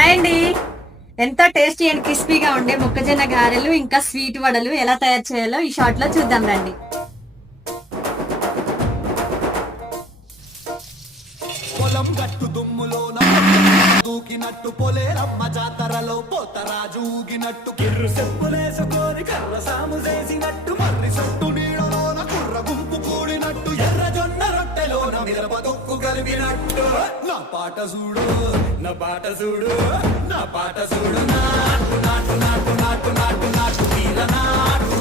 Hi అండి. ఎంతో tasty and క్రిస్పీగా ఉండే మొక్కజొన్న గారెలు ఇంకా స్వీట్ వడలు ఎలా తయారు చేయాలో ఈ షార్ట్ లో చూద్దాం రండి. పొలం గట్టు దుమ్ములోన దూకినట్టు పొలేరమ్మ జాతరలో పోతరాజు ఊగినట్టు కిర్రు చెప్పులేసుకొని కర్ర సాము చేసినట్టు మర్రి సొట్టు నీడలోన కుర్ర గుంపు కూడినట్టు ఎర్ర జొన్న రొట్టెలోన మిరప దొక్కు కలిపినట్టు నా పాట చూడు నా పాట చూడు నా పాట చూడు నాటు నాటు నాటు నాటు నాటు నాటు తీల నాటు